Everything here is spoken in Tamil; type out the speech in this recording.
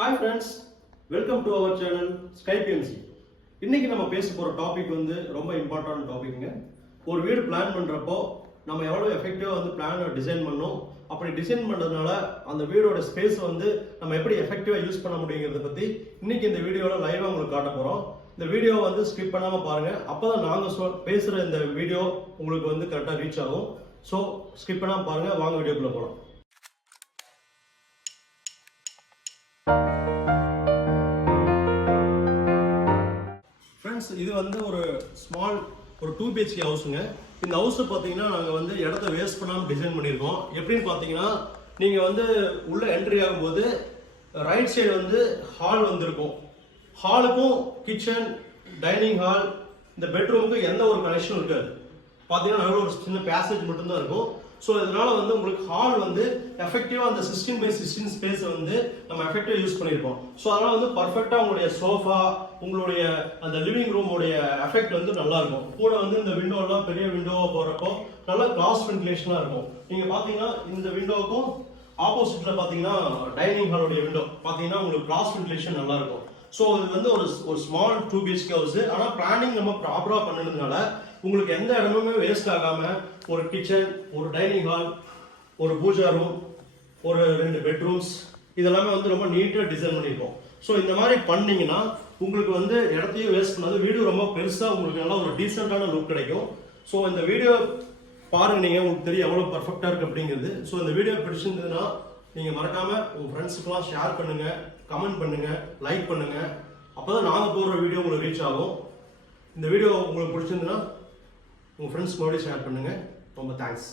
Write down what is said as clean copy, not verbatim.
Hi friends, welcome to our channel Sky PMC. இன்னைக்கு நம்ம பேச போற டாபிக் வந்து ரொம்ப இம்பார்ட்டன்ட் டாபிக்ங்க. ஒரு வீடு பிளான் பண்றப்போ நம்ம எவ்வளவு எஃபெக்டிவா வந்து பிளானை டிசைன் பண்ணோம், அப்படி டிசைன் பண்றதுனால அந்த வீடோட ஸ்பேஸ் வந்து நம்ம எப்படி எஃபெக்டிவா யூஸ் பண்ண முடியுங்கிறத பத்தி இன்னைக்கு இந்த வீடியோல லைவா உங்களுக்கு காட்ட போறோம். இந்த வீடியோ வந்து ஸ்கிப் பண்ணாம பாருங்க, அப்பதான் நாங்க பேசுற இந்த வீடியோ உங்களுக்கு வந்து கரெக்டா ரீச் ஆகும். ஸோ ஸ்கிப் பண்ணாம பாருங்க, வாங்க வீடியோக்குள்ள போகலாம். இது வந்து ஒரு ஸ்மால் ஒரு 2 BHK ஹவுஸுங்க. இந்த ஹவுஸை பார்த்தீங்கன்னா நாங்கள் வந்து இடத்த வேஸ்ட் பண்ணாமல் டிசைன் பண்ணியிருக்கோம். எப்படின்னு பார்த்தீங்கன்னா நீங்கள் வந்து உள்ள என்ட்ரி ஆகும்போது ரைட் சைடு வந்து ஹால் வந்துருக்கும். ஹாலுக்கும் கிச்சன், டைனிங் ஹால், இந்த பெட்ரூமுக்கும் எந்த ஒரு கனெக்ஷனும் இருக்காது. பார்த்தீங்கன்னா நல்ல ஒரு சின்ன பேசேஜ் மட்டும்தான் இருக்கும். ஸோ இதனால வந்து உங்களுக்கு ஹால் வந்து எஃபெக்டிவா அந்த 16x16 ஸ்பேஸை வந்து நம்ம எஃபெக்டிவா யூஸ் பண்ணியிருக்கோம். ஸோ அதனால வந்து பர்ஃபெக்டா உங்களுடைய சோஃபா, உங்களுடைய அந்த லிவிங் ரூமோடைய எஃபெக்ட் வந்து நல்லா இருக்கும். கூட வந்து இந்த விண்டோலாம் பெரிய விண்டோவா போறப்போ நல்ல கிராஸ் வென்டிலேஷனா இருக்கும். நீங்க பாத்தீங்கன்னா இந்த விண்டோவுக்கும் ஆப்போசிட்ல பாத்தீங்கன்னா டைனிங் ஹாலோடைய விண்டோ பாத்தீங்கன்னா உங்களுக்கு கிராஸ் வென்டிலேஷன் நல்லா இருக்கும். ஸோ இது வந்து ஒரு ஸ்மால் 2 BHK ஹவுஸ். ஆனால் பிளானிங் நம்ம ப்ராப்பரா பண்ணதுனால உங்களுக்கு எந்த இடமுமே வேஸ்ட் ஆகாம ஒரு கிச்சன், ஒரு டைனிங் ஹால், ஒரு பூஜா ரூம், ஒரு 2 பெட்ரூம்ஸ் இதெல்லாமே வந்து ரொம்ப நீட்டா டிசைன் பண்ணியிருக்கோம். ஸோ இந்த மாதிரி பண்ணீங்கன்னா உங்களுக்கு வந்து இடத்தையும் வேஸ்ட் பண்ணாது, வீடியோ ரொம்ப பெருசா உங்களுக்கு நல்லா ஒரு டீசென்டான லுக் கிடைக்கும். ஸோ இந்த வீடியோ பாருங்க, நீங்க உங்களுக்கு தெரியும் எவ்வளவு பர்ஃபெக்டா இருக்கு அப்படிங்கிறது. ஸோ இந்த வீடியோ பிடிச்சிருந்ததுன்னா நீங்க மறக்காம உங்க ஃப்ரெண்ட்ஸுக்கெல்லாம் ஷேர் பண்ணுங்க, கமெண்ட் பண்ணுங்க, லைக் பண்ணுங்க. அப்பதான் நாங்க போடுற வீடியோ உங்களுக்கு ரீச் ஆகும். இந்த வீடியோ உங்களுக்கு பிடிச்சிருந்ததுன்னா உங்க ஃப்ரெண்ட்ஸ் மறுபடியும் ஷேர் பண்ணுங்க. ரொம்ப தேங்க்ஸ்.